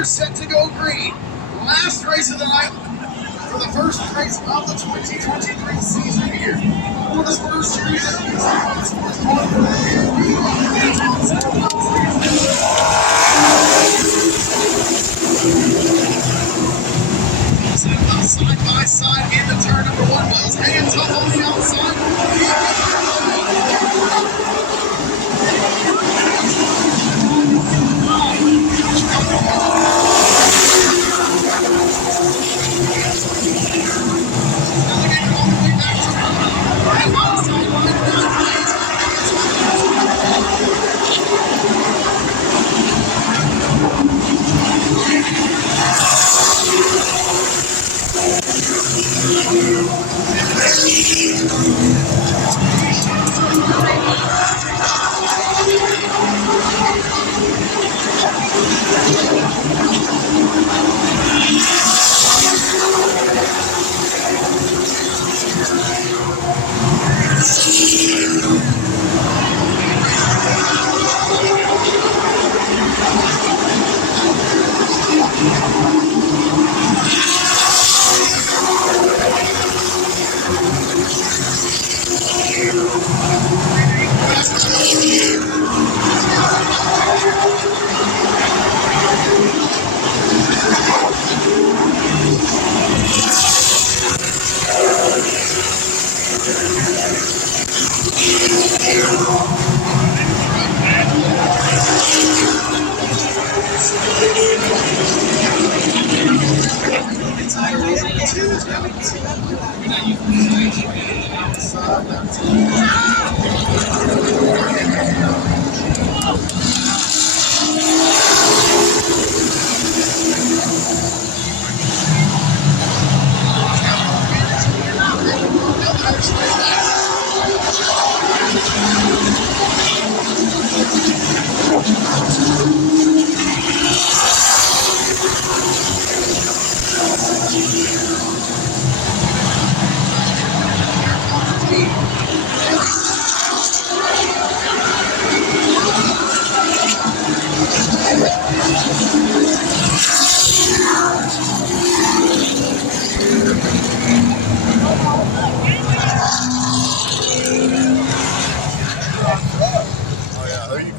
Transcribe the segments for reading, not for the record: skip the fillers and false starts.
tires set to go green. Last race of the night for the first race of the 2023 season here. For the first series of the Motorsports side by side into turn number one. Wells hands up on the outside.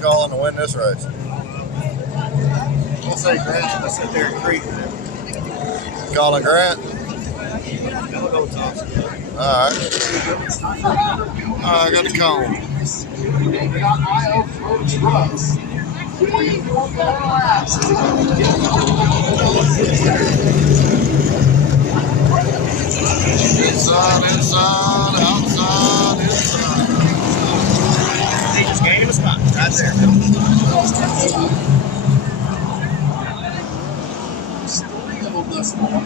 Calling to win this race? We'll say Grant's going to sit there and creep. Calling Grant? We'll go with Thompson. Alright. I got the cone. We got IO Coach Russ. 24 laps. Inside, outside. He just gave him a spot right there. Story of them thus far.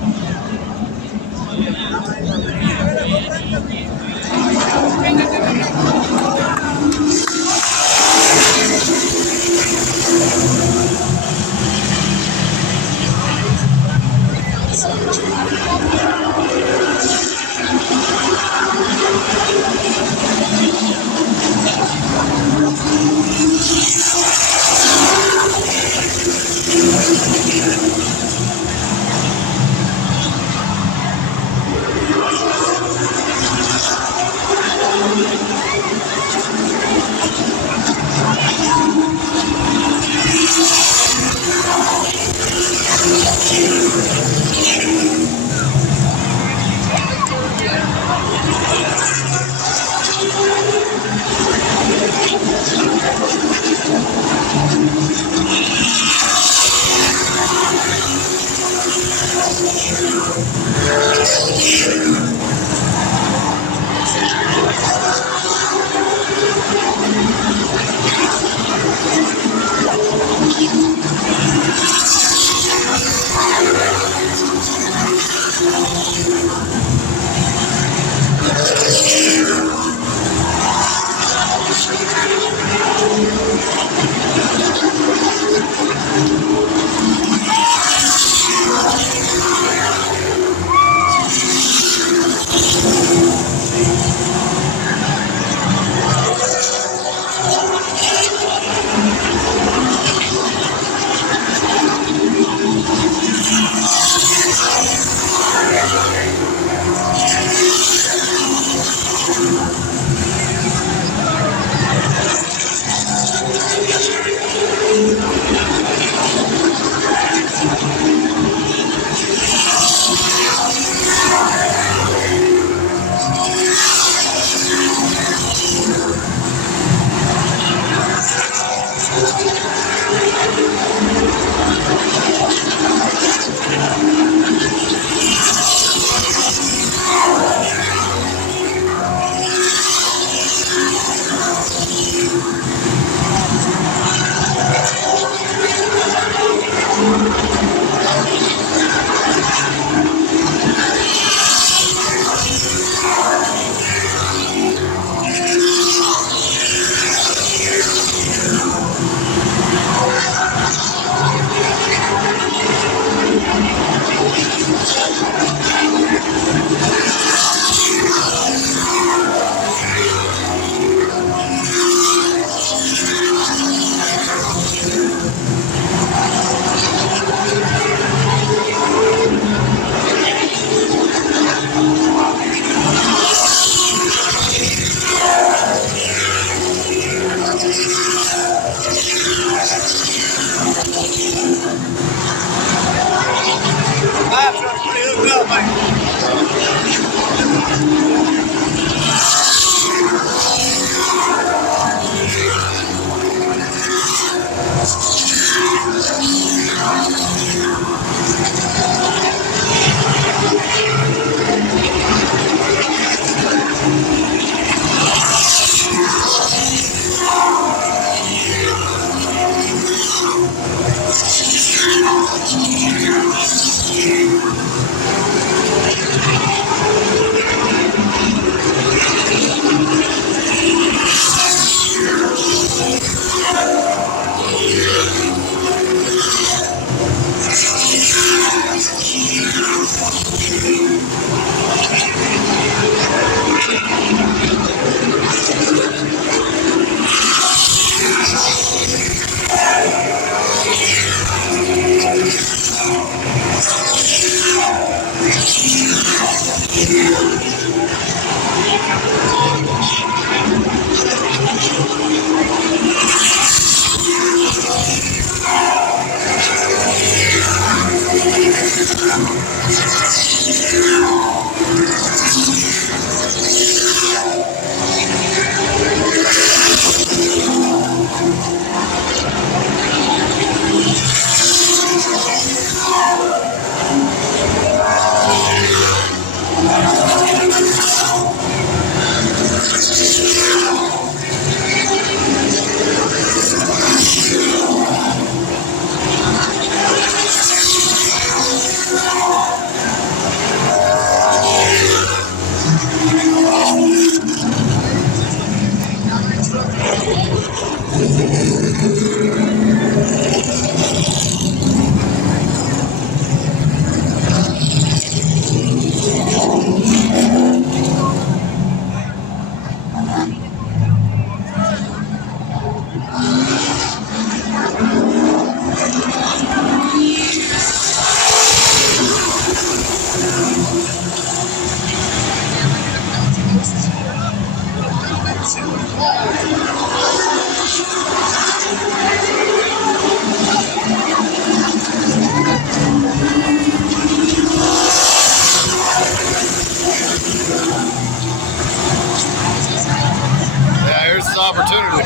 Yeah, here's the opportunity.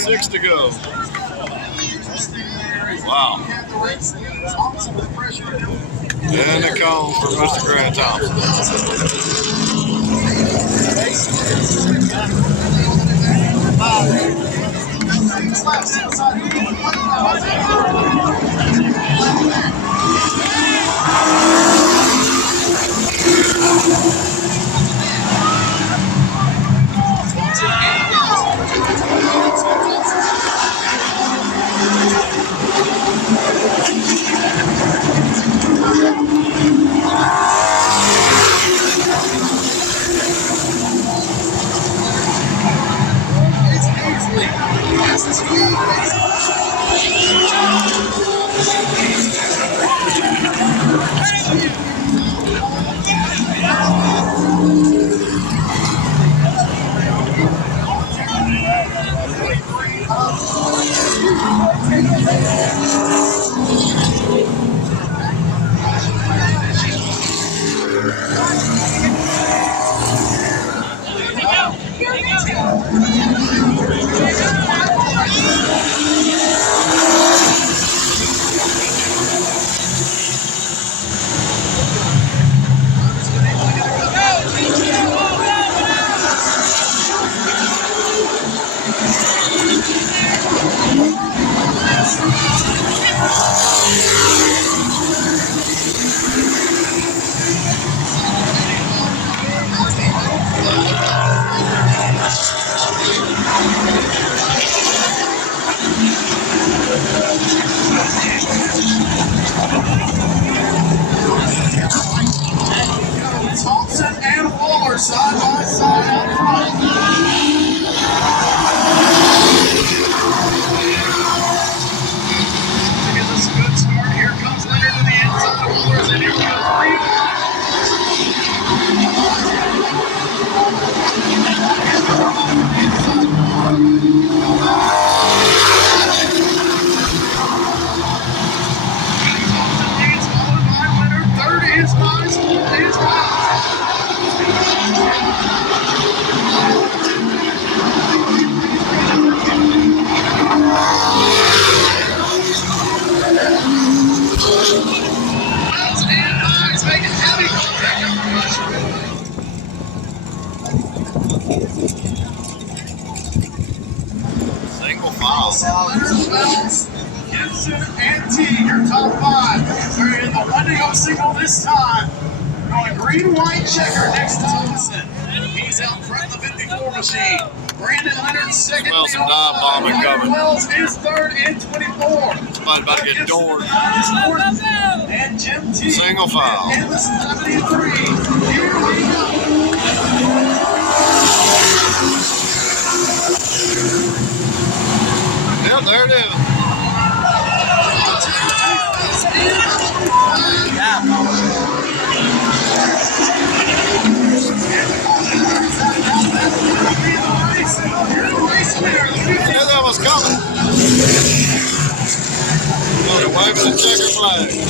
6 to go. Wow. And a cone for Mr. Grant Thompson. Thompson and Waller side by side up front. To get this a good start, here comes Leonard to the inside of Waller's, and here we go. Thompson leads, followed by Leonard. Third is Miles, fourth is Miles. Miles and Miles making heavy contact on the rush. Single foul. Leonard, Wells, Gibson, and Teague, your top five. We're in the Wendigo signal this time. Going green-white checker next to Thompson. He's out front of the 54 machine. Brandon Leonard second. Well, some dive bombing coming. Wells is third in 24. Somebody about to get doored. And Jim Teague Single foul. in the 73. Here we go. Yep, there it is. Knew that was coming. Waving the checker flag.